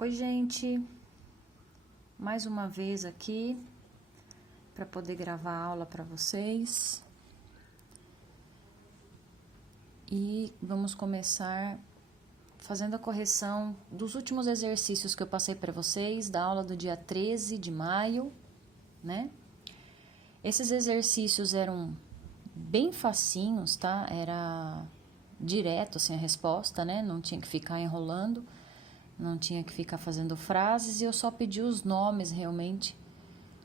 Oi, gente, mais uma vez aqui para poder gravar a aula para vocês. E vamos começar fazendo a correção dos últimos exercícios que eu passei para vocês, da aula do dia 13 de maio, né? Esses exercícios eram bem facinhos, tá? Era direto, assim, a resposta, né? Não tinha que ficar enrolando. Não tinha que ficar fazendo frases e eu só pedi os nomes realmente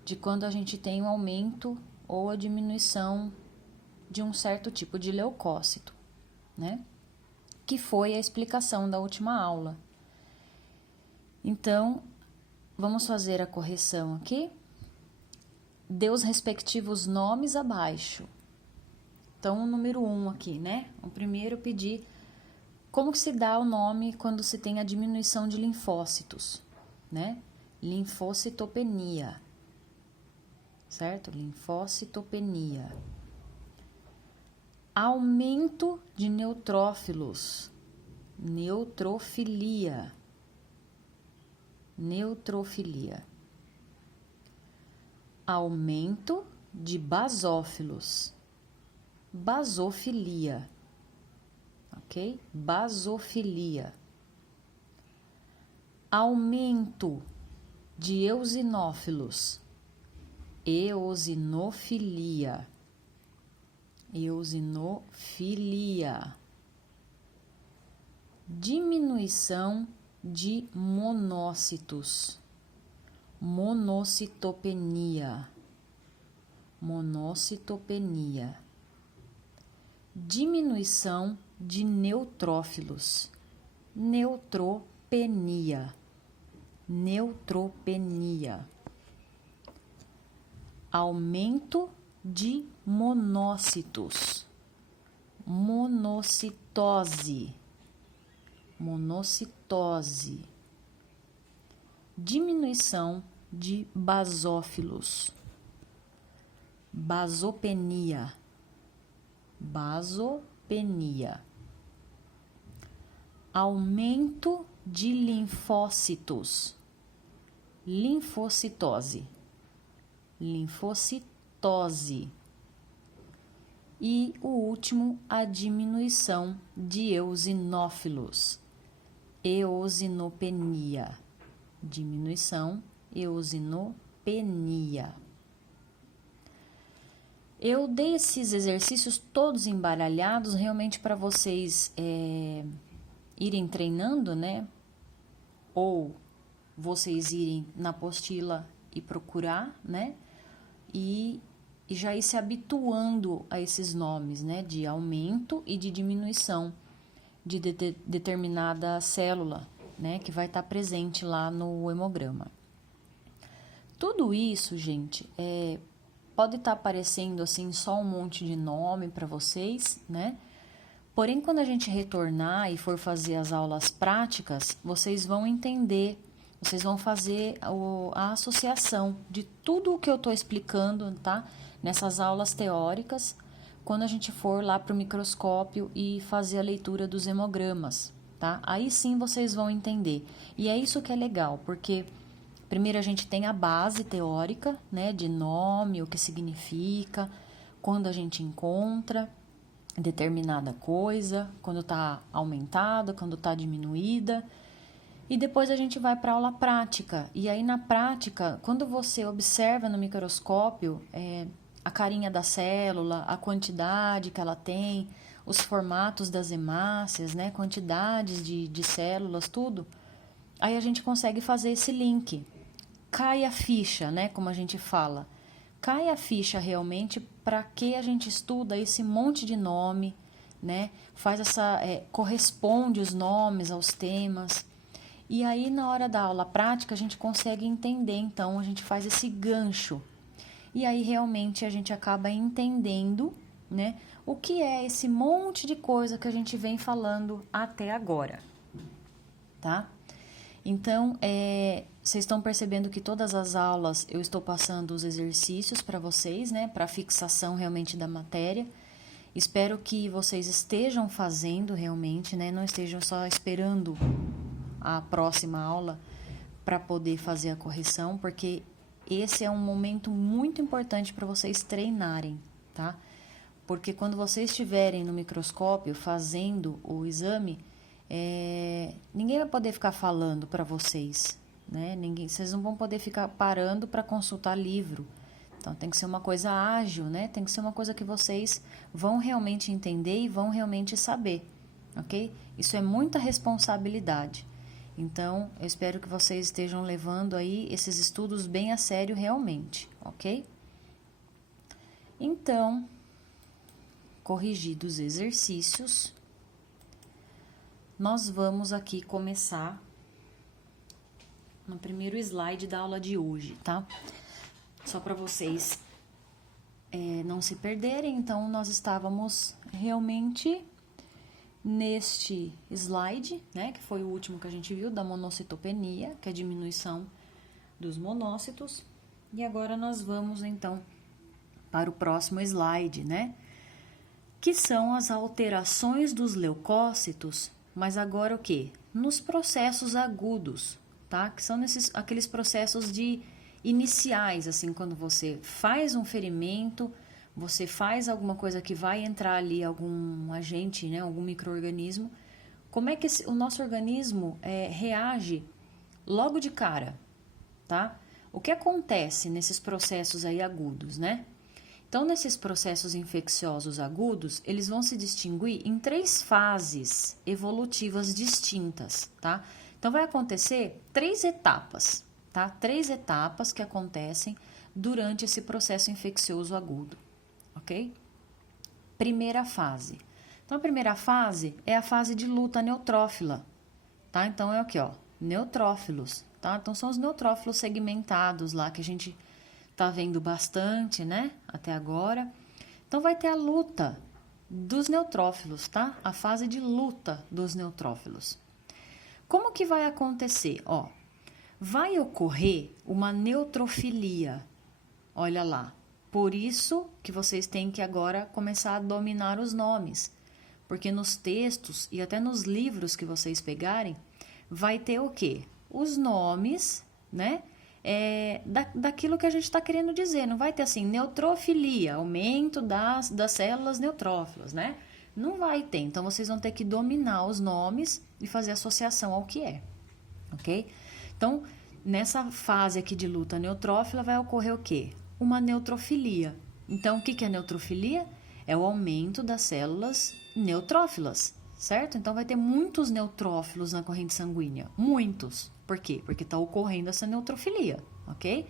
de quando a gente tem um aumento ou a diminuição de um certo tipo de leucócito, né? Que foi a explicação da última aula. Então, vamos fazer a correção aqui. Dê os respectivos nomes abaixo. Então, o número 1 aqui, né? O primeiro eu pedi como que se dá o nome quando se tem a diminuição de linfócitos, né? Linfocitopenia, certo? Linfocitopenia. Aumento de neutrófilos, neutrofilia, neutrofilia. Aumento de basófilos, basofilia. Ok? Basofilia. Aumento de eosinófilos, eosinofilia, eosinofilia. Diminuição de monócitos, monocitopenia, monocitopenia. Diminuição de neutrófilos, neutropenia, neutropenia. Aumento de monócitos, monocitose, monocitose. Diminuição de basófilos, basopenia, basopenia. Aumento de linfócitos, linfocitose, linfocitose. E o último, a diminuição de eosinófilos, eosinopenia, diminuição, eosinopenia. Eu dei esses exercícios todos embaralhados realmente para vocês irem treinando, né? Ou vocês irem na apostila e procurar, né? E já ir se habituando a esses nomes, né? De aumento e de diminuição de determinada célula, né? Que vai estar presente lá no hemograma. Tudo isso, gente, pode estar aparecendo assim só um monte de nome para vocês, né? Porém, quando a gente retornar e for fazer as aulas práticas, vocês vão entender, vocês vão fazer a associação de tudo o que eu estou explicando, tá? Nessas aulas teóricas, quando a gente for lá para o microscópio e fazer a leitura dos hemogramas, tá? Aí sim vocês vão entender. E é isso que é legal, porque primeiro a gente tem a base teórica, né? De nome, o que significa, quando a gente encontra determinada coisa, quando está aumentada, quando está diminuída. E depois a gente vai para a aula prática. E aí na prática, quando você observa no microscópio a carinha da célula, a quantidade que ela tem, os formatos das hemácias, né, quantidades de células, tudo, aí a gente consegue fazer esse link. Cai a ficha, né, como a gente fala. Cai a ficha realmente para que a gente estuda esse monte de nome, né? Faz corresponde os nomes aos temas. E aí, na hora da aula prática, a gente consegue entender, então, a gente faz esse gancho. E aí, realmente, a gente acaba entendendo, né? O que é esse monte de coisa que a gente vem falando até agora, tá? Então, vocês estão percebendo que todas as aulas eu estou passando os exercícios para vocês, né? Para fixação realmente da matéria. Espero que vocês estejam fazendo realmente, né? Não estejam só esperando a próxima aula para poder fazer a correção, porque esse é um momento muito importante para vocês treinarem, tá? Porque quando vocês estiverem no microscópio fazendo o exame, ninguém vai poder ficar falando para vocês, né? Vocês não vão poder ficar parando para consultar livro. Então, tem que ser uma coisa ágil, né? Tem que ser uma coisa que vocês vão realmente entender e vão realmente saber, ok? Isso é muita responsabilidade. Então, eu espero que vocês estejam levando aí esses estudos bem a sério realmente, ok? Então, corrigidos os exercícios, nós vamos aqui começar no primeiro slide da aula de hoje, tá? Só para vocês não se perderem, então nós estávamos realmente neste slide, né, que foi o último que a gente viu, da monocitopenia, que é a diminuição dos monócitos, e agora nós vamos então para o próximo slide, né, que são as alterações dos leucócitos, mas agora o quê? Nos processos agudos, tá, que são aqueles processos iniciais, assim, quando você faz um ferimento, você faz alguma coisa que vai entrar ali, algum agente, né, algum micro-organismo, como é que o nosso organismo reage logo de cara, tá? O que acontece nesses processos aí agudos, né? Então, nesses processos infecciosos agudos, eles vão se distinguir em 3 fases evolutivas distintas, tá? Então, vai acontecer 3 etapas, tá? 3 etapas que acontecem durante esse processo infeccioso agudo, ok? Primeira fase. Então, a primeira fase é a fase de luta neutrófila, tá? Então, é o que, ó, neutrófilos, tá? Então, são os neutrófilos segmentados lá que a gente tá vendo bastante, né? Até agora. Então, vai ter a luta dos neutrófilos, tá? A fase de luta dos neutrófilos. Como que vai acontecer? Ó, vai ocorrer uma neutrofilia. Olha lá. Por isso que vocês têm que agora começar a dominar os nomes. Porque nos textos e até nos livros que vocês pegarem, vai ter o quê? Os nomes, né? Daquilo que a gente está querendo dizer. Não vai ter assim, neutrofilia, aumento das células neutrófilas, né? Não vai ter. Então, vocês vão ter que dominar os nomes e fazer associação ao que é, ok? Então, nessa fase aqui de luta neutrófila vai ocorrer o quê? Uma neutrofilia. Então, o que é neutrofilia? É o aumento das células neutrófilas, certo? Então, vai ter muitos neutrófilos na corrente sanguínea. Muitos. Por quê? Porque está ocorrendo essa neutrofilia, ok?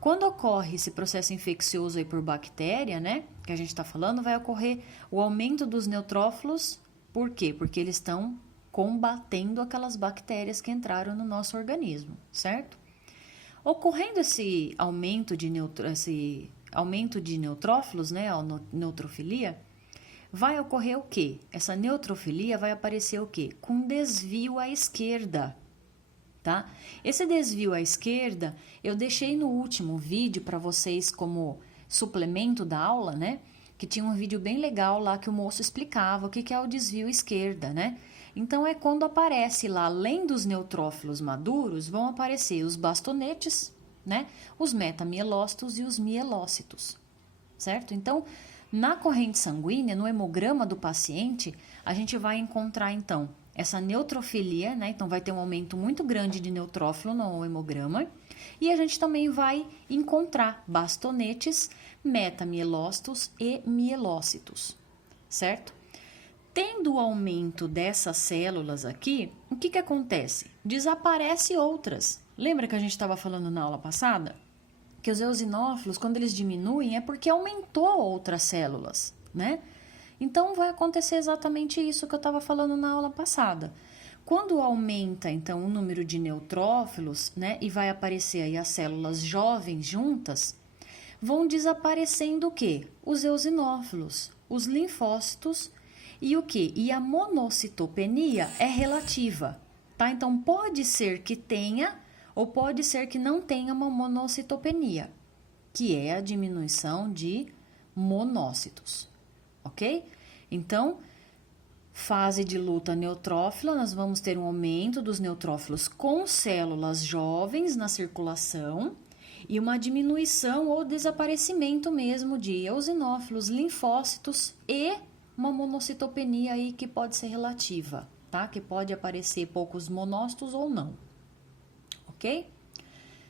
Quando ocorre esse processo infeccioso aí por bactéria, né? Que a gente está falando, vai ocorrer o aumento dos neutrófilos. Por quê? Porque eles estão combatendo aquelas bactérias que entraram no nosso organismo, certo? Ocorrendo esse aumento de neutrófilos, né, a neutrofilia, vai ocorrer o quê? Essa neutrofilia vai aparecer o quê? Com desvio à esquerda, tá? Esse desvio à esquerda, eu deixei no último vídeo para vocês como suplemento da aula, né? Que tinha um vídeo bem legal lá que o moço explicava o que é o desvio à esquerda, né? Então, é quando aparece lá, além dos neutrófilos maduros, vão aparecer os bastonetes, né? Os metamielócitos e os mielócitos, certo? Então, na corrente sanguínea, no hemograma do paciente, a gente vai encontrar, então, essa neutrofilia, né? Então, vai ter um aumento muito grande de neutrófilo no hemograma. E a gente também vai encontrar bastonetes, metamielócitos e mielócitos, certo? Tendo o aumento dessas células aqui, o que acontece? Desaparece outras. Lembra que a gente estava falando na aula passada? Que os eosinófilos, quando eles diminuem, é porque aumentou outras células, né? Então, vai acontecer exatamente isso que eu estava falando na aula passada. Quando aumenta, então, o número de neutrófilos, né, e vai aparecer aí as células jovens juntas, vão desaparecendo o quê? Os eosinófilos, os linfócitos e o quê? E a monocitopenia é relativa, tá? Então, pode ser que tenha ou pode ser que não tenha uma monocitopenia, que é a diminuição de monócitos, ok? Então, Fase de luta neutrófila, nós vamos ter um aumento dos neutrófilos com células jovens na circulação e uma diminuição ou desaparecimento mesmo de eosinófilos, linfócitos e uma monocitopenia aí que pode ser relativa, tá? Que pode aparecer poucos monócitos ou não, ok?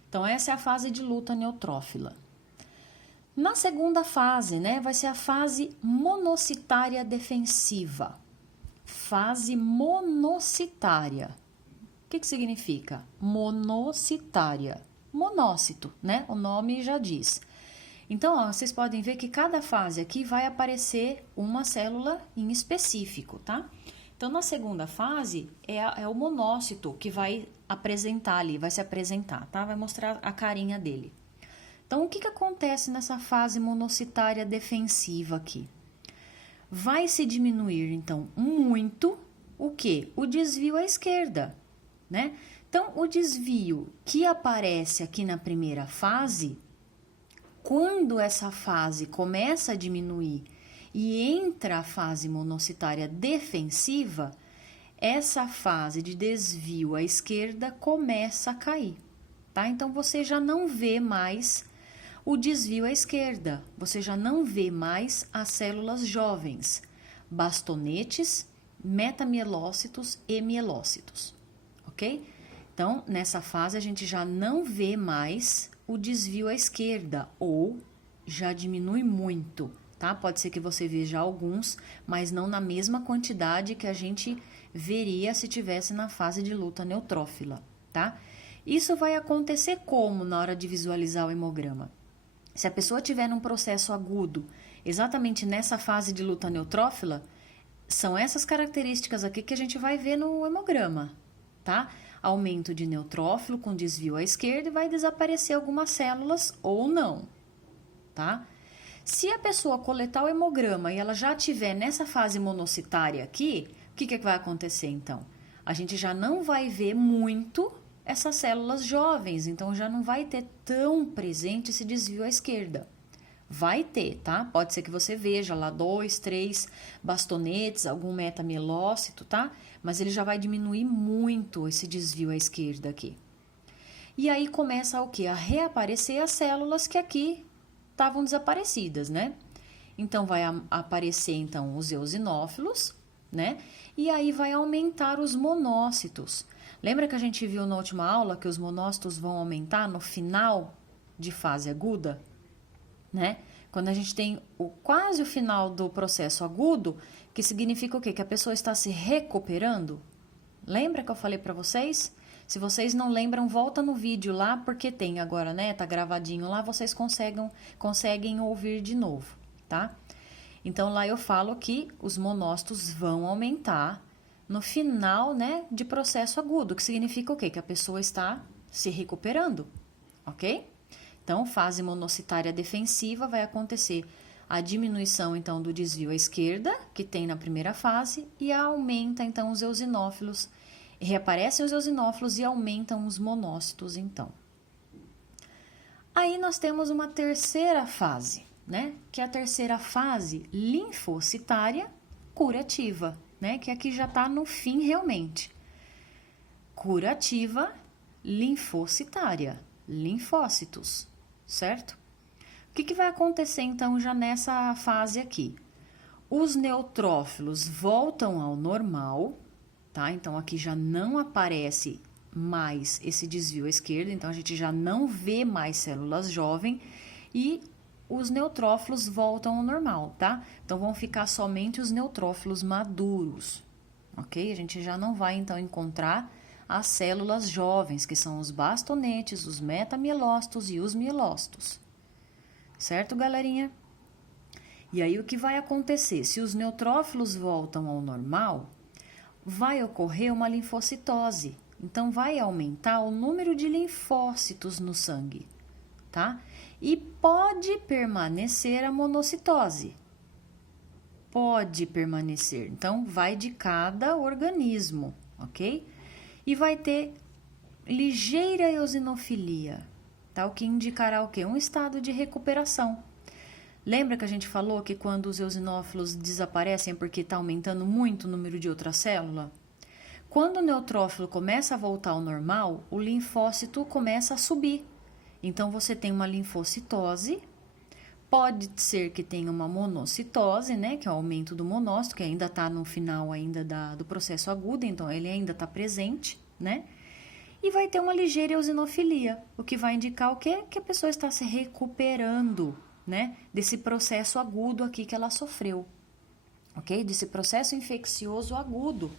Então, essa é a fase de luta neutrófila. Na segunda fase, né, vai ser a fase monocitária defensiva. Fase monocitária. O que significa? Monocitária. Monócito, né? O nome já diz. Então, ó, vocês podem ver que cada fase aqui vai aparecer uma célula em específico, tá? Então, na segunda fase, é o monócito que vai apresentar ali, vai se apresentar, tá? Vai mostrar a carinha dele. Então, o que acontece nessa fase monocitária defensiva aqui? Vai se diminuir, então, muito o quê? O desvio à esquerda, né? Então, o desvio que aparece aqui na primeira fase, quando essa fase começa a diminuir e entra a fase monocitária defensiva, essa fase de desvio à esquerda começa a cair, tá? Então, você já não vê mais o desvio à esquerda, você já não vê mais as células jovens, bastonetes, metamielócitos e mielócitos, ok? Então, nessa fase, a gente já não vê mais o desvio à esquerda ou já diminui muito, tá? Pode ser que você veja alguns, mas não na mesma quantidade que a gente veria se tivesse na fase de luta neutrófila, tá? Isso vai acontecer como na hora de visualizar o hemograma? Se a pessoa tiver num processo agudo, exatamente nessa fase de luta neutrófila, são essas características aqui que a gente vai ver no hemograma, tá? Aumento de neutrófilo com desvio à esquerda e vai desaparecer algumas células ou não, tá? Se a pessoa coletar o hemograma e ela já tiver nessa fase monocitária aqui, o que vai acontecer então? A gente já não vai ver muito essas células jovens, então já não vai ter tão presente esse desvio à esquerda. Vai ter, tá? Pode ser que você veja lá 2, 3 bastonetes, algum metamielócito, tá? Mas ele já vai diminuir muito esse desvio à esquerda aqui. E aí começa o quê? A reaparecer as células que aqui estavam desaparecidas, né? Então, vai aparecer, então, os eosinófilos, né? E aí vai aumentar os monócitos. Lembra que a gente viu na última aula que os monócitos vão aumentar no final de fase aguda, né? Quando a gente tem quase o final do processo agudo, que significa o quê? Que a pessoa está se recuperando. Lembra que eu falei para vocês? Se vocês não lembram, volta no vídeo lá, porque tem agora, né? Tá gravadinho lá, vocês conseguem ouvir de novo, tá? Então, lá eu falo que os monócitos vão aumentar no final, né, de processo agudo, que significa o quê? Que a pessoa está se recuperando, ok? Então, fase monocitária defensiva vai acontecer a diminuição, então, do desvio à esquerda, que tem na primeira fase, e aumenta, então, os eosinófilos, reaparecem os eosinófilos e aumentam os monócitos, então. Aí, nós temos uma terceira fase, né? Que é a terceira fase linfocitária curativa, né? Que aqui já está no fim realmente. Curativa linfocitária, linfócitos, certo? O que vai acontecer então já nessa fase aqui? Os neutrófilos voltam ao normal, tá? Então aqui já não aparece mais esse desvio à esquerda, então a gente já não vê mais células jovens e os neutrófilos voltam ao normal, tá? Então, vão ficar somente os neutrófilos maduros, ok? A gente já não vai, então, encontrar as células jovens, que são os bastonetes, os metamielócitos e os mielócitos. Certo, galerinha? E aí, o que vai acontecer? Se os neutrófilos voltam ao normal, vai ocorrer uma linfocitose. Então, vai aumentar o número de linfócitos no sangue, tá? E pode permanecer a monocitose. Pode permanecer. Então, vai de cada organismo, ok? E vai ter ligeira eosinofilia, tá? O que indicará o quê? Um estado de recuperação. Lembra que a gente falou que quando os eosinófilos desaparecem é porque está aumentando muito o número de outra célula? Quando o neutrófilo começa a voltar ao normal, o linfócito começa a subir. Então, você tem uma linfocitose, pode ser que tenha uma monocitose, né, que é o aumento do monócito, que ainda está no final ainda do processo agudo, então ele ainda está presente, né? E vai ter uma ligeira eosinofilia, o que vai indicar o quê? Que a pessoa está se recuperando, né, desse processo agudo aqui que ela sofreu, ok? Desse processo infeccioso agudo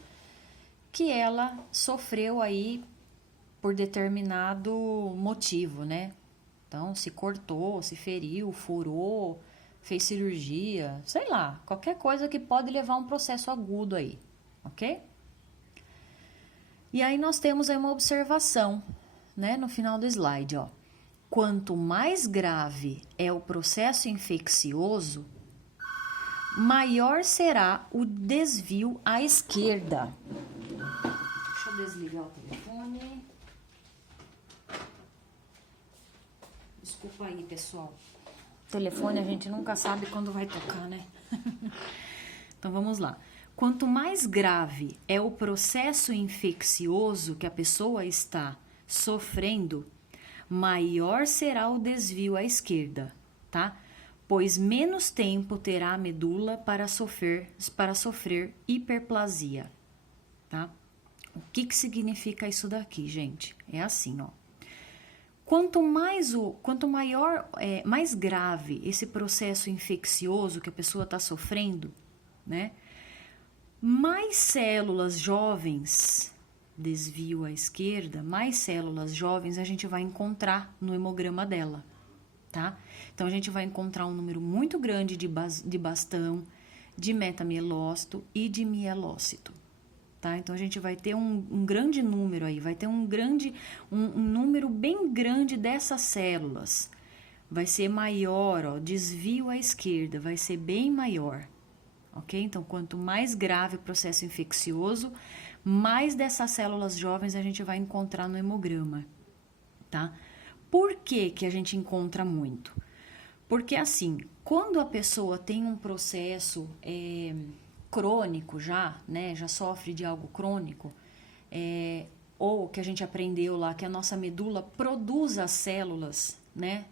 que ela sofreu aí por determinado motivo, né? Então, se cortou, se feriu, furou, fez cirurgia, sei lá, qualquer coisa que pode levar a um processo agudo aí, ok? E aí nós temos aí uma observação, né, no final do slide, ó. Quanto mais grave é o processo infeccioso, maior será o desvio à esquerda. Deixa eu desligar o telefone. Desculpa aí, pessoal. Telefone a gente nunca sabe quando vai tocar, né? Então vamos lá. Quanto mais grave é o processo infeccioso que a pessoa está sofrendo, maior será o desvio à esquerda, tá? Pois menos tempo terá a medula para sofrer hiperplasia, tá? O que significa isso daqui, gente? É assim, ó. Quanto maior, mais grave esse processo infeccioso que a pessoa está sofrendo, né? Mais células jovens, desvio à esquerda, mais células jovens a gente vai encontrar no hemograma dela, tá? Então, a gente vai encontrar um número muito grande de bastão, de metamielócito e de mielócito. Tá? Então, a gente vai ter um grande número aí, vai ter um número bem grande dessas células. Vai ser maior, ó, desvio à esquerda, vai ser bem maior, ok? Então, quanto mais grave o processo infeccioso, mais dessas células jovens a gente vai encontrar no hemograma, tá? Por que que a gente encontra muito? Porque, assim, quando a pessoa tem um processo crônico já, né, já sofre de algo crônico, ou que a gente aprendeu lá, que a nossa medula produz as células, né,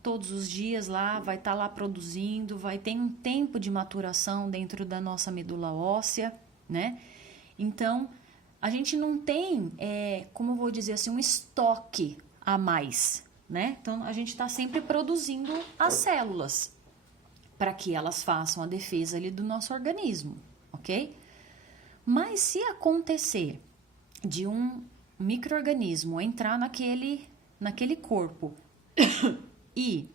todos os dias lá, vai estar lá produzindo, vai ter um tempo de maturação dentro da nossa medula óssea, né, então a gente não tem, como eu vou dizer assim, um estoque a mais, né, então a gente está sempre produzindo as células, para que elas façam a defesa ali do nosso organismo, ok? Mas se acontecer de um micro-organismo entrar naquele corpo e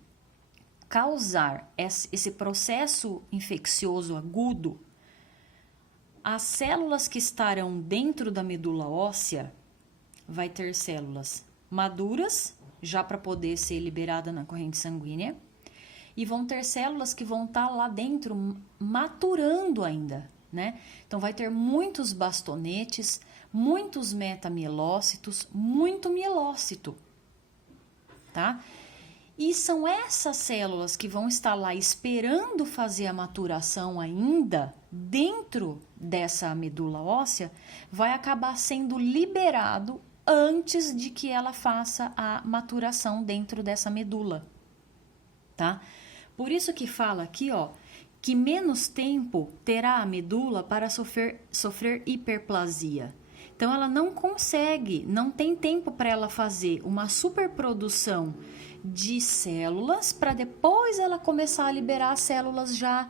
causar esse processo infeccioso agudo, as células que estarão dentro da medula óssea vai ter células maduras, já para poder ser liberada na corrente sanguínea, e vão ter células que vão estar lá dentro maturando ainda, né? Então, vai ter muitos bastonetes, muitos metamielócitos, muito mielócito, tá? E são essas células que vão estar lá esperando fazer a maturação ainda dentro dessa medula óssea, vai acabar sendo liberado antes de que ela faça a maturação dentro dessa medula, tá? Por isso que fala aqui, ó, que menos tempo terá a medula para sofrer hiperplasia. Então, ela não consegue, não tem tempo para ela fazer uma superprodução de células para depois ela começar a liberar as células já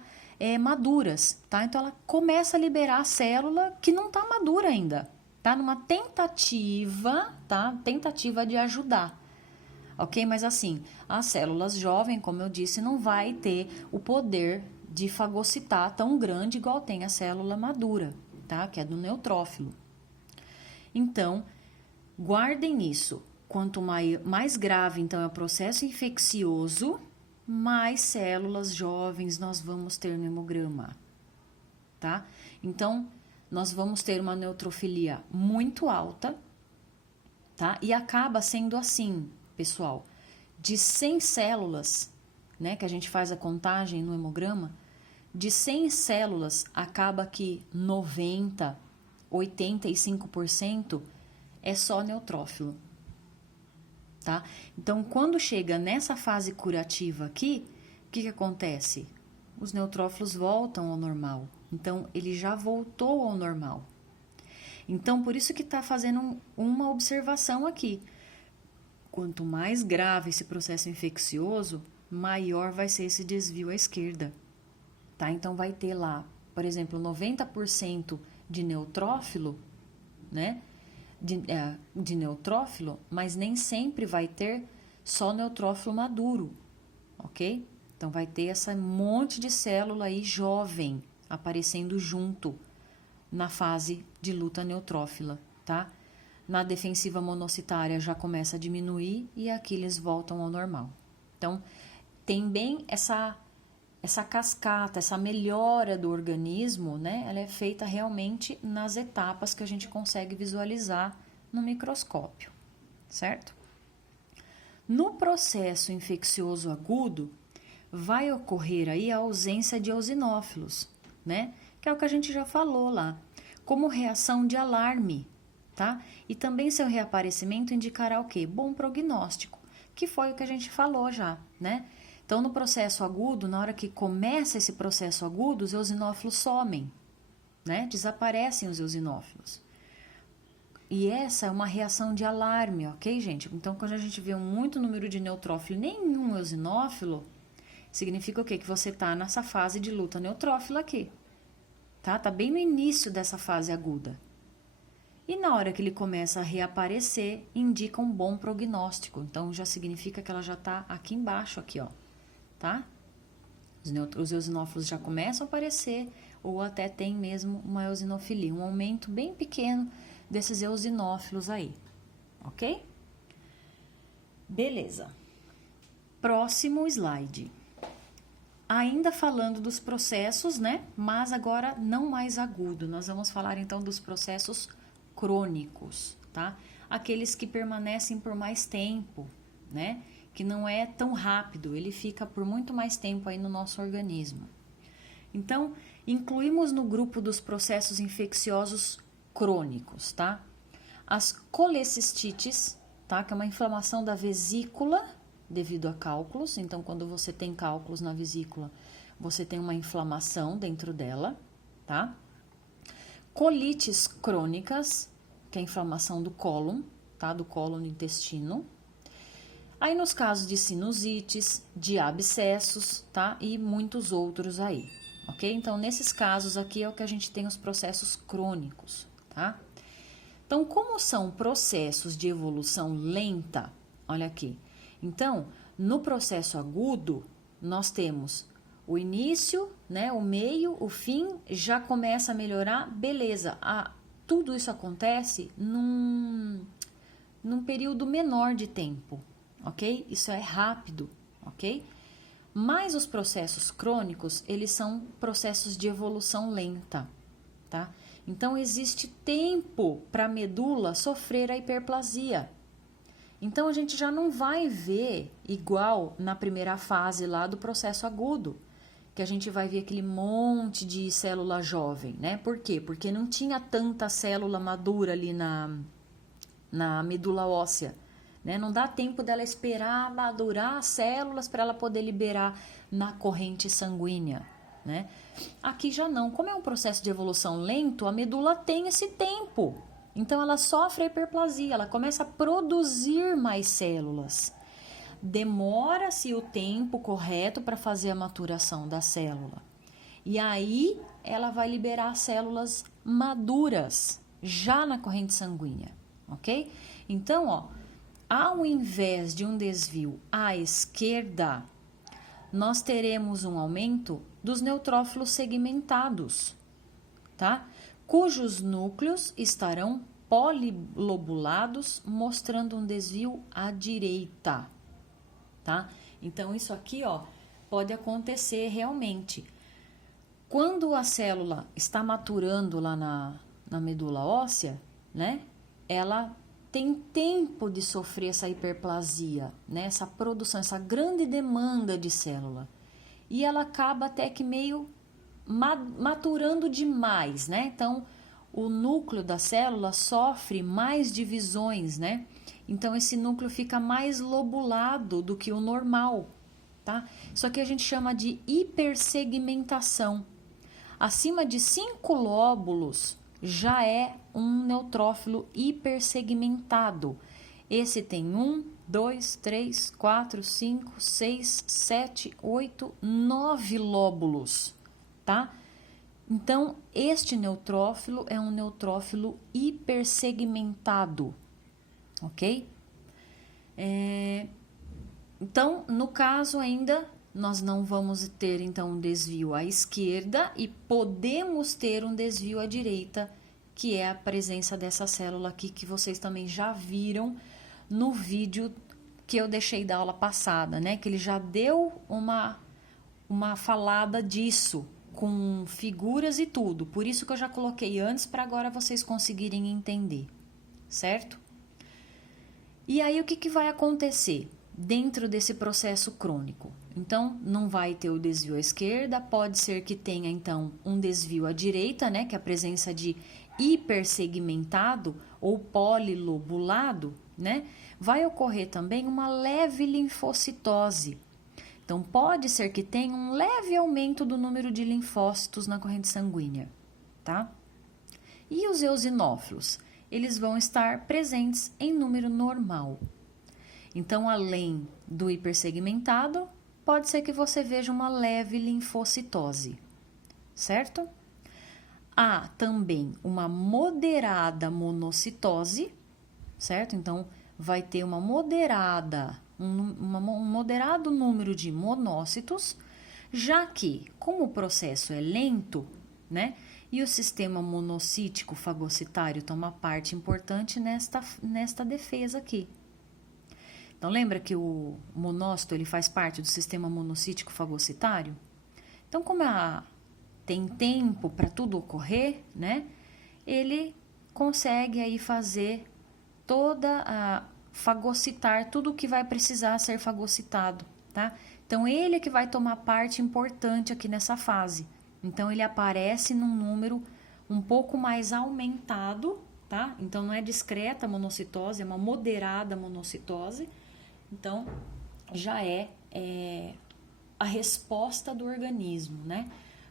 maduras, tá? Então, ela começa a liberar a célula que não está madura ainda, tá? Numa tentativa, tá? Tentativa de ajudar. Ok? Mas assim, as células jovens, como eu disse, não vai ter o poder de fagocitar tão grande igual tem a célula madura, tá? Que é do neutrófilo. Então, guardem isso. Quanto mais grave, então, é o processo infeccioso, mais células jovens nós vamos ter no hemograma, tá? Então, nós vamos ter uma neutrofilia muito alta, tá? E acaba sendo assim, pessoal, de 100 células, né, que a gente faz a contagem no hemograma, de 100 células, acaba que 90, 85% é só neutrófilo, tá? Então, quando chega nessa fase curativa aqui, o que acontece? Os neutrófilos voltam ao normal. Então, ele já voltou ao normal. Então, por isso que está fazendo uma observação aqui. Quanto mais grave esse processo infeccioso, maior vai ser esse desvio à esquerda, tá? Então, vai ter lá, por exemplo, 90% de neutrófilo, né? De neutrófilo, mas nem sempre vai ter só neutrófilo maduro, ok? Então, vai ter esse monte de célula aí jovem aparecendo junto na fase de luta neutrófila, tá? Na defensiva monocitária já começa a diminuir e aqui eles voltam ao normal. Então, tem bem essa cascata, essa melhora do organismo, né? Ela é feita realmente nas etapas que a gente consegue visualizar no microscópio, certo? No processo infeccioso agudo, vai ocorrer aí a ausência de eosinófilos, né? Que é o que a gente já falou lá, como reação de alarme, tá? E também seu reaparecimento indicará o quê? Bom prognóstico, que foi o que a gente falou já, né? Então, no processo agudo, na hora que começa esse processo agudo, os eosinófilos somem, né? Desaparecem os eosinófilos. E essa é uma reação de alarme, ok, gente? Então, quando a gente vê muito número de neutrófilo e nenhum eosinófilo, significa o quê? Que você tá nessa fase de luta neutrófila aqui, tá? Tá bem no início dessa fase aguda. E na hora que ele começa a reaparecer, indica um bom prognóstico. Então, já significa que ela já tá aqui embaixo, aqui, ó, tá? Os eosinófilos já começam a aparecer, ou até tem mesmo uma eosinofilia, um aumento bem pequeno desses eosinófilos aí, ok? Beleza. Próximo slide. Ainda falando dos processos, né? Mas agora não mais agudo. Nós vamos falar então dos processos crônicos, tá? Aqueles que permanecem por mais tempo, né? Que não é tão rápido, ele fica por muito mais tempo aí no nosso organismo. Então, incluímos no grupo dos processos infecciosos crônicos, tá? As colecistites, tá? Que é uma inflamação da vesícula devido a cálculos. Então, quando você tem cálculos na vesícula, você tem uma inflamação dentro dela, tá? Colites crônicas, que é a inflamação do cólon, tá? Do cólon do intestino. Aí, nos casos de sinusites, de abscessos, tá? E muitos outros aí, ok? Então, nesses casos aqui é o que a gente tem os processos crônicos, tá? Então, como são processos de evolução lenta, olha aqui. Então, no processo agudo, nós temos o início, né? O meio, o fim, já começa a melhorar, beleza. Tudo isso acontece num período menor de tempo, ok? Isso é rápido, ok? Mas os processos crônicos, eles são processos de evolução lenta, tá? Então, existe tempo para a medula sofrer a hiperplasia. Então, a gente já não vai ver igual na primeira fase lá do processo agudo, que a gente vai ver aquele monte de célula jovem, né? Por quê? Porque não tinha tanta célula madura ali na medula óssea, né? Não dá tempo dela esperar madurar as células para ela poder liberar na corrente sanguínea, né? Aqui já não. Como é um processo de evolução lento, a medula tem esse tempo. Então, ela sofre a hiperplasia, ela começa a produzir mais células. Demora-se o tempo correto para fazer a maturação da célula. E aí, ela vai liberar células maduras, já na corrente sanguínea, ok? Então, ó, ao invés de um desvio à esquerda, nós teremos um aumento dos neutrófilos segmentados, tá? Cujos núcleos estarão polilobulados, mostrando um desvio à direita, tá? Então, isso aqui, ó, pode acontecer realmente. Quando a célula está maturando lá na medula óssea, né? Ela tem tempo de sofrer essa hiperplasia, né? Essa produção, essa grande demanda de célula. E ela acaba até que meio maturando demais, né? Então, o núcleo da célula sofre mais divisões, né? Então, esse núcleo fica mais lobulado do que o normal, tá? Isso aqui a gente chama de hipersegmentação. Acima de 5 lóbulos já é um neutrófilo hipersegmentado. Esse tem 1, 2, 3, 4, 5, 6, 7, 8, 9 lóbulos, tá? Então, este neutrófilo é um neutrófilo hipersegmentado, ok? Então, no caso ainda, nós não vamos ter, então, um desvio à esquerda e podemos ter um desvio à direita, que é a presença dessa célula aqui, que vocês também já viram no vídeo que eu deixei da aula passada, né? Que ele já deu uma falada disso, com figuras e tudo. Por isso que eu já coloquei antes, para agora vocês conseguirem entender, certo? E aí, o que vai acontecer dentro desse processo crônico? Então, não vai ter o desvio à esquerda, pode ser que tenha, então, um desvio à direita, né? Que é a presença de hipersegmentado ou polilobulado, né? Vai ocorrer também uma leve linfocitose. Então, pode ser que tenha um leve aumento do número de linfócitos na corrente sanguínea, tá? E os eosinófilos? Eles vão estar presentes em número normal. Então, além do hipersegmentado, pode ser que você veja uma leve linfocitose, certo? Há também uma moderada monocitose, certo? Então, vai ter um moderado número de monócitos, já que, como o processo é lento, né? E o sistema monocítico fagocitário toma parte importante nesta defesa aqui. Então, lembra que o monócito ele faz parte do sistema monocítico fagocitário? Então, como tem tempo para tudo ocorrer, né? Ele consegue aí fazer fagocitar tudo o que vai precisar ser fagocitado, tá? Então, ele é que vai tomar parte importante aqui nessa fase. Então, ele aparece num número um pouco mais aumentado, tá? Então, não é discreta a monocitose, é uma moderada monocitose. Então, já é a resposta do organismo, né?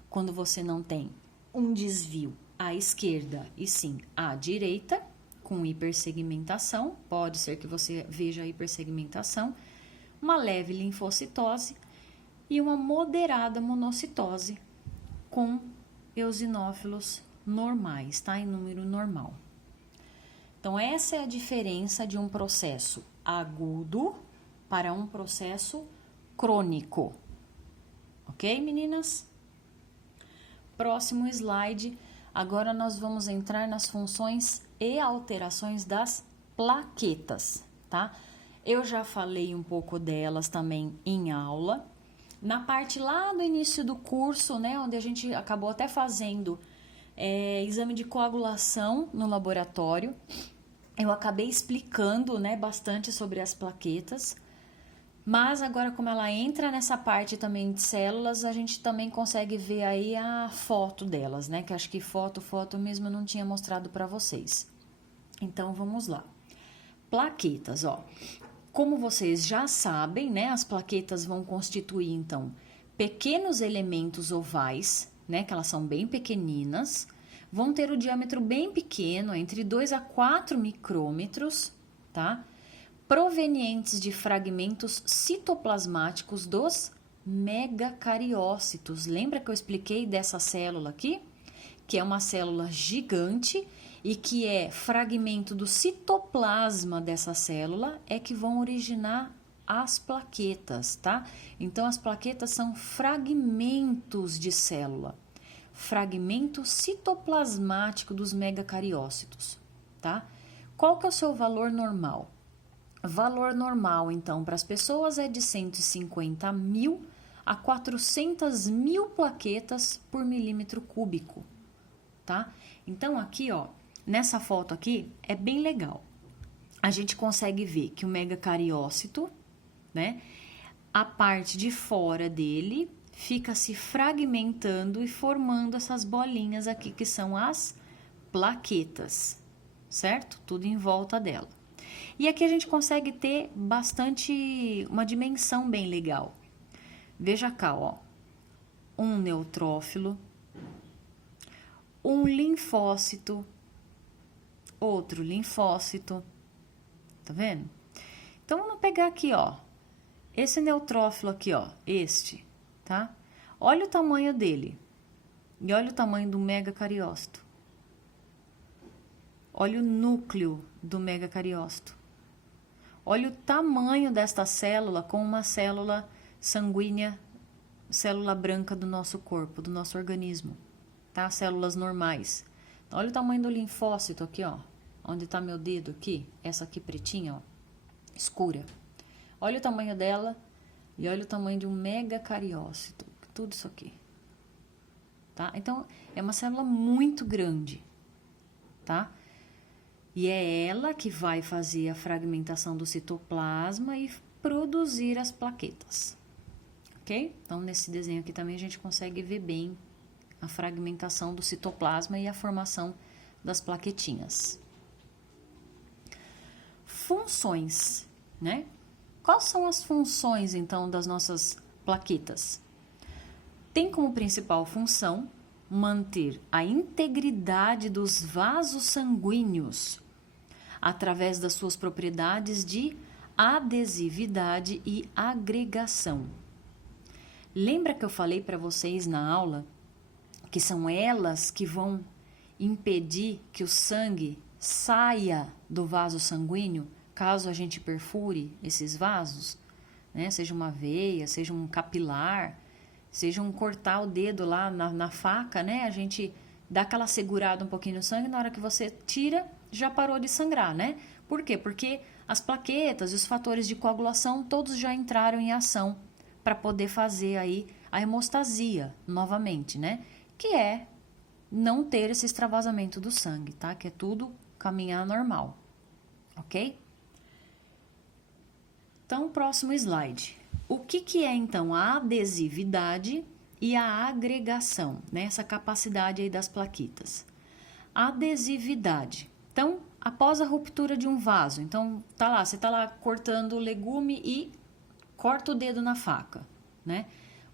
Quando você não tem um desvio à esquerda e sim à direita, com hipersegmentação, pode ser que você veja a hipersegmentação, uma leve linfocitose e uma moderada monocitose com eosinófilos normais, tá? Em número normal. Então, essa é a diferença de um processo agudo para um processo crônico. Ok, meninas? Próximo slide. Agora nós vamos entrar nas funções e alterações das plaquetas, tá? Eu já falei um pouco delas também em aula. Na parte lá do início do curso, né, onde a gente acabou até fazendo exame de coagulação no laboratório, eu acabei explicando, né, bastante sobre as plaquetas. Mas agora, como ela entra nessa parte também de células, a gente também consegue ver aí a foto delas, né? Que acho que foto mesmo eu não tinha mostrado para vocês. Então, vamos lá. Plaquetas, ó. Como vocês já sabem, né? As plaquetas vão constituir, então, pequenos elementos ovais, né? Que elas são bem pequeninas. Vão ter o diâmetro bem pequeno, entre 2 a 4 micrômetros, tá? Provenientes de fragmentos citoplasmáticos dos megacariócitos. Lembra que eu expliquei dessa célula aqui? Que é uma célula gigante e que é fragmento do citoplasma dessa célula é que vão originar as plaquetas, tá? Então, as plaquetas são fragmentos de célula. Fragmento citoplasmático dos megacariócitos, tá? Qual que é o seu valor normal? Valor normal, então, para as pessoas é de 150 mil a 400 mil plaquetas por milímetro cúbico, tá? Então, aqui, ó, nessa foto aqui, é bem legal. a gente consegue ver que o megacariócito, né, a parte de fora dele fica se fragmentando e formando essas bolinhas aqui, que são as plaquetas, certo? Tudo em volta dela. E aqui a gente consegue ter uma dimensão bem legal. Veja cá, ó, um neutrófilo, um linfócito, outro linfócito, tá vendo? Então, vamos pegar aqui, ó, esse neutrófilo aqui, ó, tá? Olha o tamanho dele e olha o tamanho do megacariócito. Olha o núcleo do megacariócito. Olha o tamanho desta célula com uma célula sanguínea, célula branca do nosso corpo, do nosso organismo, tá? Células normais. Olha o tamanho do linfócito aqui, ó. Onde tá meu dedo aqui? Essa aqui pretinha, ó, escura. Olha o tamanho dela e olha o tamanho de um megacariócito. Tudo isso aqui, tá? Então, é uma célula muito grande, tá? E é ela que vai fazer a fragmentação do citoplasma e produzir as plaquetas, ok? Então, nesse desenho aqui também a gente consegue ver bem a fragmentação do citoplasma e a formação das plaquetinhas. Funções, né? Quais são as funções, então, das nossas plaquetas? Tem como principal função manter a integridade dos vasos sanguíneos através das suas propriedades de adesividade e agregação. Lembra que eu falei para vocês na aula que são elas que vão impedir que o sangue saia do vaso sanguíneo caso a gente perfure esses vasos, né? Seja uma veia, seja um capilar, seja um cortar o dedo lá na faca, né? A gente dá aquela segurada um pouquinho no sangue, na hora que você tira, já parou de sangrar, né? Por quê? Porque as plaquetas e os fatores de coagulação todos já entraram em ação para poder fazer aí a hemostasia novamente, né? Que é não ter esse extravasamento do sangue, tá? Que é tudo caminhar normal, ok? Então, próximo slide. O que é, então, a adesividade e a agregação, né? Essa capacidade aí das plaquetas. Adesividade. Então, após a ruptura de um vaso, então, você tá lá cortando o legume e corta o dedo na faca, né?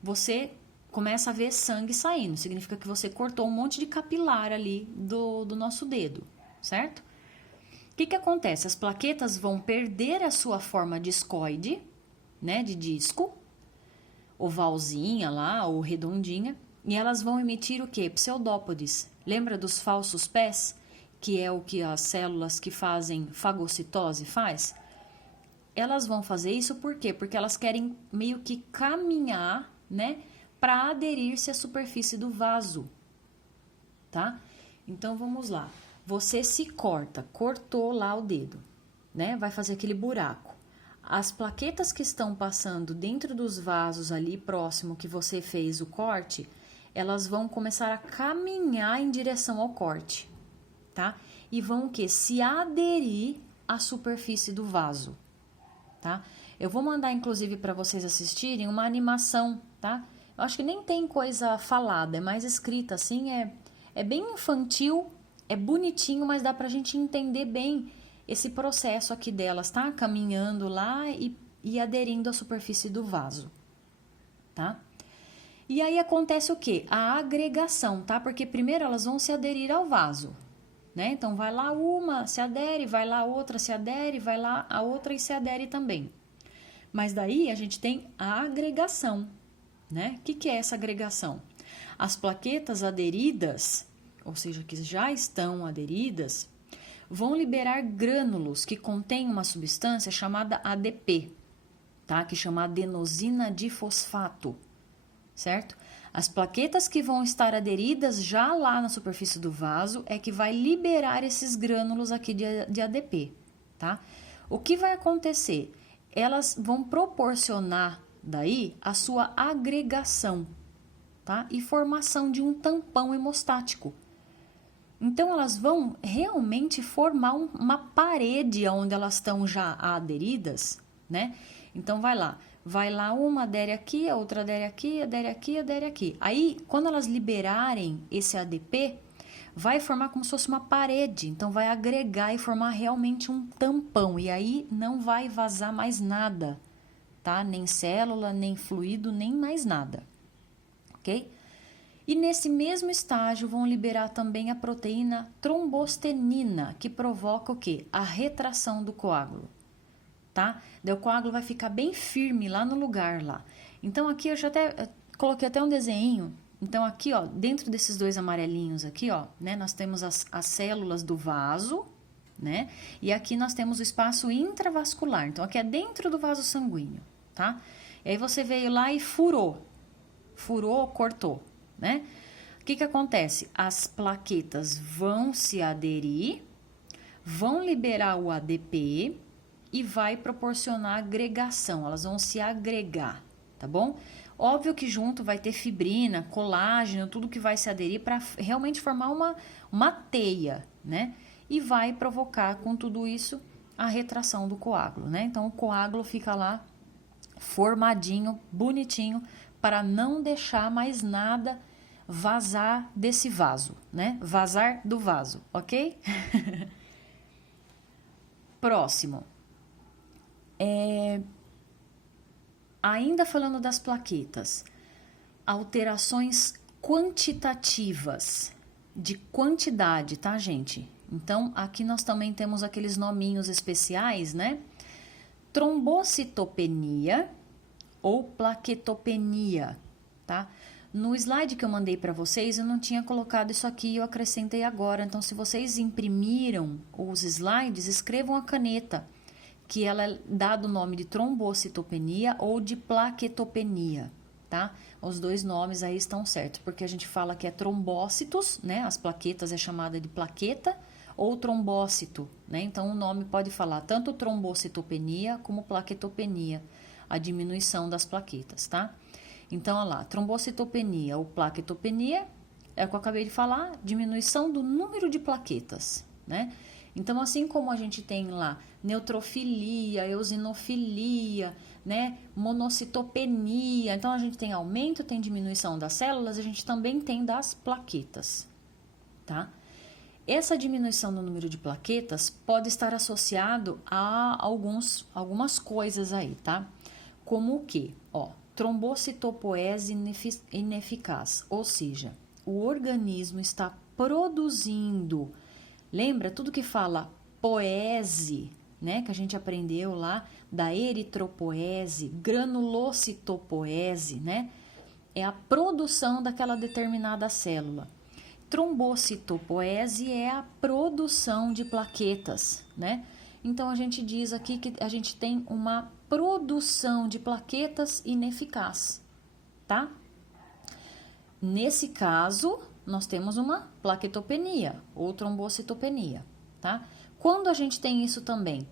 Você começa a ver sangue saindo, significa que você cortou um monte de capilar ali do nosso dedo, certo? O que acontece? As plaquetas vão perder a sua forma discoide, né, de disco, ovalzinha lá, ou redondinha, e elas vão emitir o quê? Pseudópodes. Lembra dos falsos pés? Que é o que as células que fazem fagocitose faz? Elas vão fazer isso por quê? Porque elas querem meio que caminhar, né, para aderir-se à superfície do vaso, tá? Então, vamos lá. Você se cortou lá o dedo, né? Vai fazer aquele buraco. As plaquetas que estão passando dentro dos vasos ali próximo que você fez o corte, elas vão começar a caminhar em direção ao corte, tá? E vão o quê? Se aderir à superfície do vaso, tá? Eu vou mandar, inclusive, para vocês assistirem uma animação, tá? Eu acho que nem tem coisa falada, é mais escrita, assim, é bem infantil, é bonitinho, mas dá pra gente entender bem esse processo aqui delas, tá? Caminhando lá e aderindo à superfície do vaso, tá? E aí acontece o quê? A agregação, tá? Porque primeiro elas vão se aderir ao vaso, né? Então, vai lá uma, se adere, vai lá outra, se adere, vai lá a outra e se adere também. Mas daí a gente tem a agregação, né? O que é essa agregação? As plaquetas aderidas, ou seja, que já estão aderidas, vão liberar grânulos que contêm uma substância chamada ADP, tá? Que chama adenosina difosfato, certo? As plaquetas que vão estar aderidas já lá na superfície do vaso é que vai liberar esses grânulos aqui de ADP, tá? O que vai acontecer? Elas vão proporcionar daí a sua agregação, tá? E formação de um tampão hemostático. Então, elas vão realmente formar uma parede onde elas estão já aderidas, né? Então, vai lá uma adere aqui, a outra adere aqui, adere aqui, adere aqui. Aí, quando elas liberarem esse ADP, vai formar como se fosse uma parede. Então, vai agregar e formar realmente um tampão. E aí, não vai vazar mais nada, tá? Nem célula, nem fluido, nem mais nada, ok? E nesse mesmo estágio vão liberar também a proteína trombostenina, que provoca o quê? A retração do coágulo, tá? Daí o coágulo vai ficar bem firme lá no lugar lá. Então aqui eu já até coloquei até um desenho. Então aqui, ó, dentro desses dois amarelinhos aqui, ó, né, nós temos as células do vaso, né? E aqui nós temos o espaço intravascular. Então aqui é dentro do vaso sanguíneo, tá? E aí você veio lá e furou, cortou, né? O que acontece? As plaquetas vão se aderir, vão liberar o ADP e vai proporcionar agregação, elas vão se agregar, tá bom? Óbvio que junto vai ter fibrina, colágeno, tudo que vai se aderir para realmente formar uma teia, né? E vai provocar com tudo isso a retração do coágulo, né? Então o coágulo fica lá formadinho, bonitinho, para não deixar mais nada vazar desse vaso, né? Vazar do vaso, ok? Próximo. Ainda falando das plaquetas, alterações quantitativas, de quantidade, tá, gente? Então, aqui nós também temos aqueles nominhos especiais, né? Trombocitopenia ou plaquetopenia, tá? No slide que eu mandei para vocês, eu não tinha colocado isso aqui, eu acrescentei agora. Então, se vocês imprimiram os slides, escrevam a caneta, que ela é dado o nome de trombocitopenia ou de plaquetopenia, tá? Os dois nomes aí estão certos, porque a gente fala que é trombócitos, né? As plaquetas é chamada de plaqueta, ou trombócito, né? Então, o nome pode falar tanto trombocitopenia como plaquetopenia, a diminuição das plaquetas, tá? Então, olha lá, trombocitopenia ou plaquetopenia é o que eu acabei de falar, diminuição do número de plaquetas, né? Então, assim como a gente tem lá neutrofilia, eosinofilia, né, monocitopenia, então a gente tem aumento, tem diminuição das células, a gente também tem das plaquetas, tá? Essa diminuição no número de plaquetas pode estar associado a algumas coisas aí, tá? Como o quê? Ó, trombocitopoese ineficaz, ou seja, o organismo está produzindo, lembra tudo que fala poese, né, que a gente aprendeu lá da eritropoese, granulocitopoese, né? É a produção daquela determinada célula. Trombocitopoese é a produção de plaquetas, né? Então a gente diz aqui que a gente tem uma produção de plaquetas ineficaz, tá? Nesse caso, nós temos uma plaquetopenia ou trombocitopenia, tá? Quando a gente tem isso também?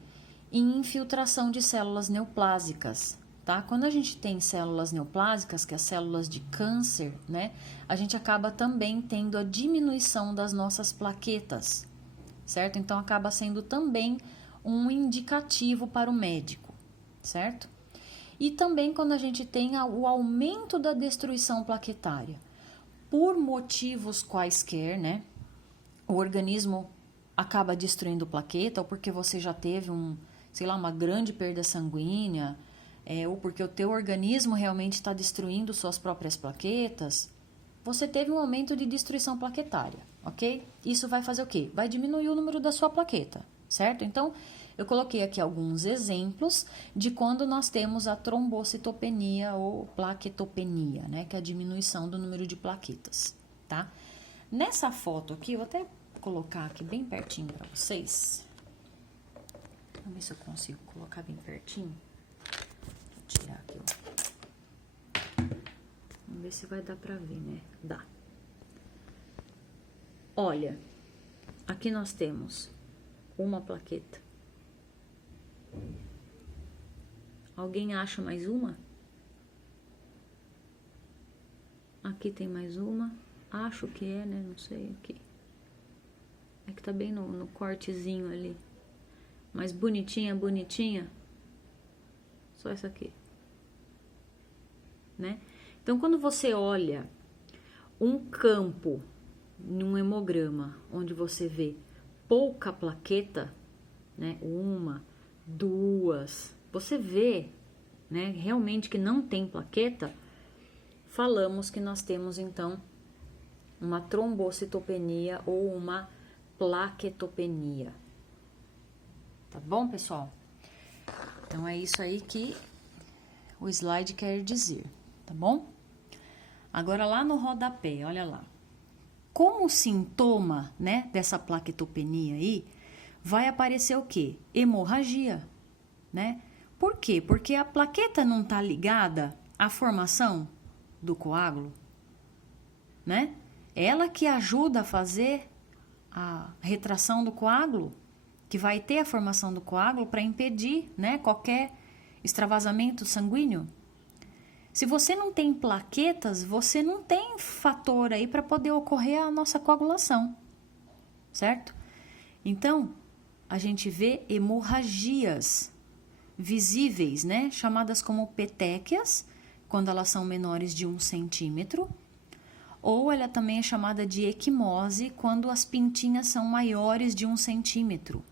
Em infiltração de células neoplásicas, tá? Quando a gente tem células neoplásicas, que é as células de câncer, né? A gente acaba também tendo a diminuição das nossas plaquetas, certo? Então, acaba sendo também um indicativo para o médico, certo? E também quando a gente tem o aumento da destruição plaquetária, por motivos quaisquer, né? O organismo acaba destruindo plaqueta, ou porque você já teve uma grande perda sanguínea, ou porque o teu organismo realmente está destruindo suas próprias plaquetas, você teve um aumento de destruição plaquetária, ok? Isso vai fazer o quê? Vai diminuir o número da sua plaqueta, certo? Então, eu coloquei aqui alguns exemplos de quando nós temos a trombocitopenia ou plaquetopenia, né? Que é a diminuição do número de plaquetas, tá? Nessa foto aqui, eu vou até colocar aqui bem pertinho para vocês. Vamos ver se eu consigo colocar bem pertinho. Vou tirar aqui, ó. Vamos ver se vai dar pra ver, né? Dá. Olha, aqui nós temos uma plaqueta. Alguém acha mais uma? Aqui tem mais uma. Acho que é, né? Não sei aqui. É que tá bem no cortezinho ali. Mas bonitinha, bonitinha. Só essa aqui. Né? Então, quando você olha um campo num hemograma, onde você vê pouca plaqueta, né? Uma, duas, você vê, né? Realmente que não tem plaqueta, falamos que nós temos, então, uma trombocitopenia ou uma plaquetopenia. Tá bom, pessoal? Então, é isso aí que o slide quer dizer, tá bom? Agora, lá no rodapé, olha lá. Como sintoma, né, dessa plaquetopenia aí, vai aparecer o quê? Hemorragia, né? Por quê? Porque a plaqueta não tá ligada à formação do coágulo, né? Ela que ajuda a fazer a retração do coágulo, que vai ter a formação do coágulo para impedir, né, qualquer extravasamento sanguíneo. Se você não tem plaquetas, você não tem fator aí para poder ocorrer a nossa coagulação, certo? Então, a gente vê hemorragias visíveis, né, chamadas como petequias, quando elas são menores de 1 centímetro, ou ela também é chamada de equimose, quando as pintinhas são maiores de 1 centímetro,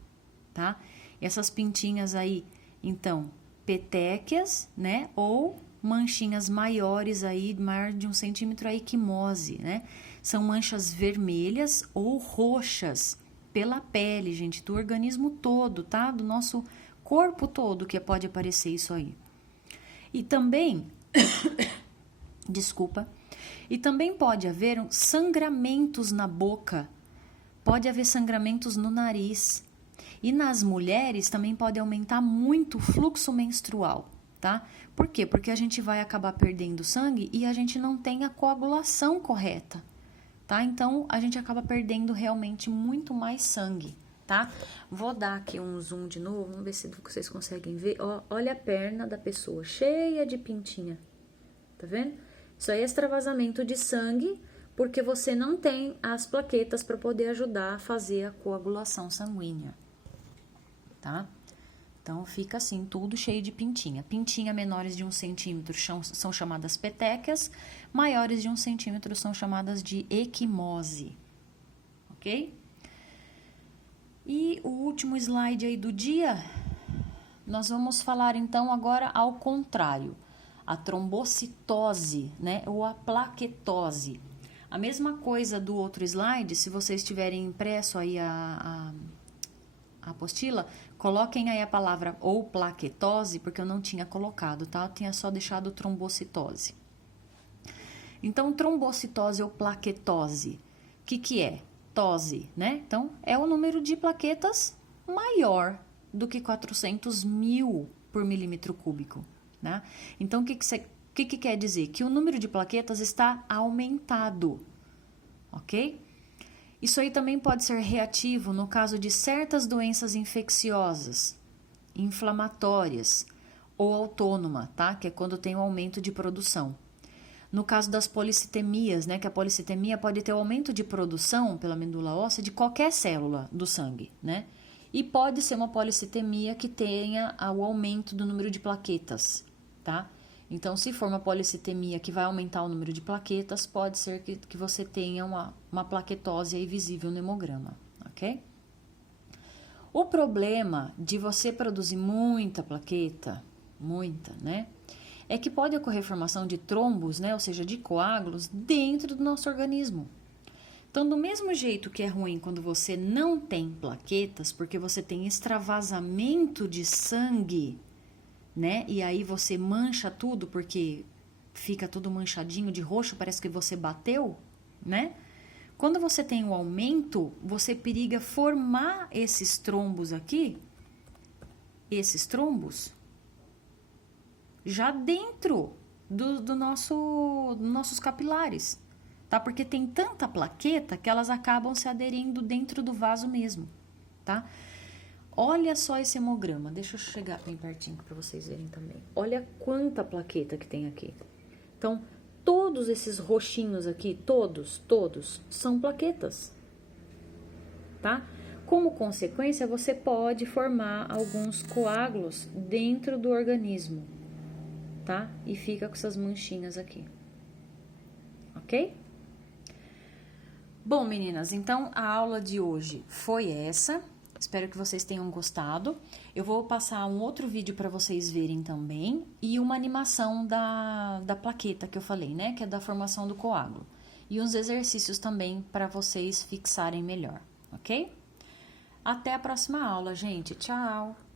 tá? Essas pintinhas aí, então, petequias, né, ou manchinhas maiores aí, maior de 1 centímetro, a equimose, né? São manchas vermelhas ou roxas pela pele, gente, do organismo todo, tá? Do nosso corpo todo que pode aparecer isso aí. E também, desculpa, e também pode haver sangramentos na boca, pode haver sangramentos no nariz. E nas mulheres também pode aumentar muito o fluxo menstrual, tá? Por quê? Porque a gente vai acabar perdendo sangue e a gente não tem a coagulação correta, tá? Então, a gente acaba perdendo realmente muito mais sangue, tá? Vou dar aqui um zoom de novo, vamos ver se vocês conseguem ver. Ó, olha a perna da pessoa, cheia de pintinha, tá vendo? Isso aí é extravasamento de sangue, porque você não tem as plaquetas para poder ajudar a fazer a coagulação sanguínea, tá? Então, fica assim, tudo cheio de pintinha. Pintinha menores de 1 centímetro são chamadas petequias, maiores de 1 centímetro são chamadas de equimose, ok? E o último slide aí do dia, nós vamos falar então agora ao contrário, a trombocitose, né, ou a plaquetose. A mesma coisa do outro slide, se vocês tiverem impresso aí a apostila, coloquem aí a palavra ou plaquetose, porque eu não tinha colocado, tá? Eu tinha só deixado trombocitose. Então, trombocitose ou plaquetose, o que é? Tose, né? Então, é o número de plaquetas maior do que 400 mil por milímetro cúbico, né? Então, o que quer dizer? Que o número de plaquetas está aumentado, ok? Isso aí também pode ser reativo no caso de certas doenças infecciosas, inflamatórias ou autônoma, tá? Que é quando tem um aumento de produção. No caso das policitemias, né? Que a policitemia pode ter um aumento de produção pela medula óssea de qualquer célula do sangue, né? E pode ser uma policitemia que tenha o aumento do número de plaquetas, tá? Então, se for uma policitemia que vai aumentar o número de plaquetas, pode ser que você tenha uma plaquetose aí visível no hemograma, ok? O problema de você produzir muita plaqueta, muita, né? É que pode ocorrer formação de trombos, né? Ou seja, de coágulos dentro do nosso organismo. Então, do mesmo jeito que é ruim quando você não tem plaquetas, porque você tem extravasamento de sangue, né? E aí você mancha tudo porque fica tudo manchadinho de roxo, parece que você bateu, né? Quando você tem um aumento, você periga formar esses trombos aqui, esses trombos, já dentro dos nossos capilares, tá? Porque tem tanta plaqueta que elas acabam se aderindo dentro do vaso mesmo, tá? Olha só esse hemograma, deixa eu chegar bem pertinho para vocês verem também. Olha quanta plaqueta que tem aqui. Então, todos esses roxinhos aqui, todos, são plaquetas. tá? Como consequência, você pode formar alguns coágulos dentro do organismo, tá? E fica com essas manchinhas aqui, ok? Bom, meninas, então a aula de hoje foi essa. Espero que vocês tenham gostado. Eu vou passar um outro vídeo para vocês verem também e uma animação da plaqueta que eu falei, né? Que é da formação do coágulo. E uns exercícios também para vocês fixarem melhor, ok? Até a próxima aula, gente. Tchau!